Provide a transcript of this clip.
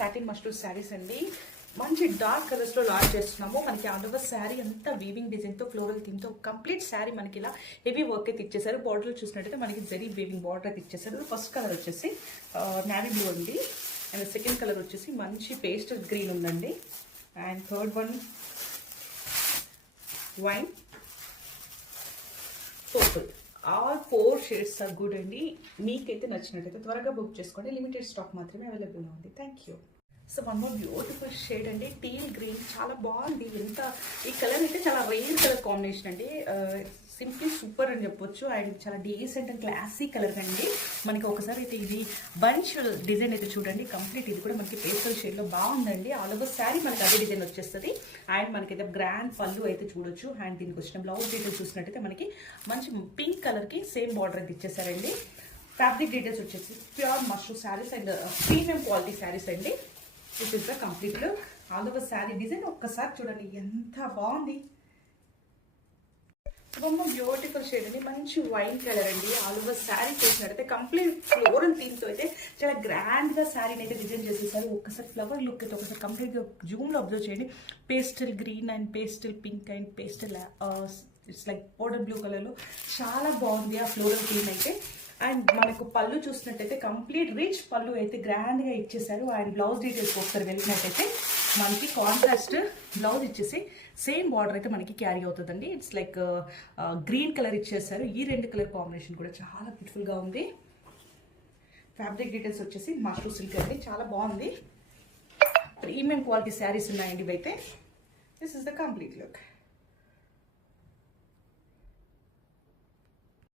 Satin mustard saris అండి. మంచి dark colours లో లాంచ్ చేస్తున్నాము. మనకి ఆల్ ఓవర్ శారీ అంతా వీవింగ్ డిజైన్ తో ఫ్లోరల్ థీమ్ తో కంప్లీట్ శారీ మనకి ఇలా హెవీ వర్క్ అయితే ఇచ్చేసారు. బార్డర్ చూసినట్టయితే మనకి జరీ వీవింగ్ బార్డర్ అయితే ఇచ్చేసారు. ఫస్ట్ కలర్ వచ్చేసి నేవీ బ్లూ అండి. అండ్ సెకండ్ కలర్ వచ్చేసి మంచి పేస్టల్ గ్రీన్ ఉందండి. And third one wine purple. All 4 shades are good అండి. మీకైతే నచ్చినట్టయితే త్వరగా బుక్ చేసుకోండి. లిమిటెడ్ స్టాక్ మాత్రమే అవైలబుల్ ఉంది. Thank you. So one more beautiful shade అండి, టీల్ గ్రీన్. చాలా బాగుంది. ఈ కలర్ అయితే చాలా రేర్ కలర్ కాంబినేషన్ అండి. సింప్లీ సూపర్ అని చెప్పొచ్చు. అండ్ చాలా డీసెంట్ అండ్ క్లాసీ కలర్ అండి. మనకి ఒకసారి అయితే ఇది బంచ్ డిజైన్ అయితే చూడండి. కంప్లీట్ ఇది కూడా మనకి పేస్టల్ షేడ్ లో బాగుందండి. ఆల్ ఓవర్ శారీ మనకి అదే డిజైన్ వచ్చేస్తుంది. అండ్ మనకైతే గ్రాండ్ పళ్ళు అయితే చూడొచ్చు. అండ్ దీనికి వచ్చిన బ్లౌజ్ డీటెయిల్స్ చూసినట్టయితే మనకి మంచి పింక్ కలర్ కి సేమ్ బార్డర్ అయితే ఇచ్చేసారండి. ఫ్యాబ్రిక్ డీటెయిల్స్ వచ్చేసి pure mushroom saris and premium quality saris అండి. This is the complete look. All over sari design ఒక్కసారి చూడండి ఎంత బాగుంది. బ్యూటిఫుల్ షేడ్ అండి, మంచి వైన్ కలర్ అండి. ఆల్ ఓవర్ శారీ చూసినట్టయితే కంప్లీట్ ఫ్లోరల్ థీమ్ తో అయితే చాలా గ్రాండ్ గా శారీని అయితే డిజైన్ చేసేసారు. ఒక్కసారి ఫ్లవర్ లుక్ అయితే ఒకసారి కంప్లీట్ గా జూమ్ లో అబ్జర్వ్ చేయండి. Pastel green and pastel pink and pastel it's like powder blue colour లో చాలా బాగుంది ఆ ఫ్లోరల్ థీమ్ అయితే. అండ్ మనకు పళ్ళు చూసినట్టయితే కంప్లీట్ రిచ్ పళ్ళు అయితే గ్రాండ్ గా ఇచ్చేసారు. అండ్ బ్లౌజ్ డీటెయిల్స్ ఒకసారి వెళ్ళినట్టయితే మనకి కాంట్రాస్ట్ బ్లౌజ్ ఇచ్చేసి సేమ్ బార్డర్ అయితే మనకి క్యారీ అవుతుందండి. ఇట్స్ లైక్ గ్రీన్ కలర్ ఇచ్చేసారు. ఈ 2 కలర్ కాంబినేషన్ కూడా చాలా బ్యూటిఫుల్ గా ఉంది. ఫ్యాబ్రిక్ డీటెయిల్స్ వచ్చేసి మష్రూమ్ సిల్క్ అండి, చాలా బాగుంది. ప్రీమియం క్వాలిటీ శారీస్ ఉన్నాయండి ఇవైతే. This is the complete look.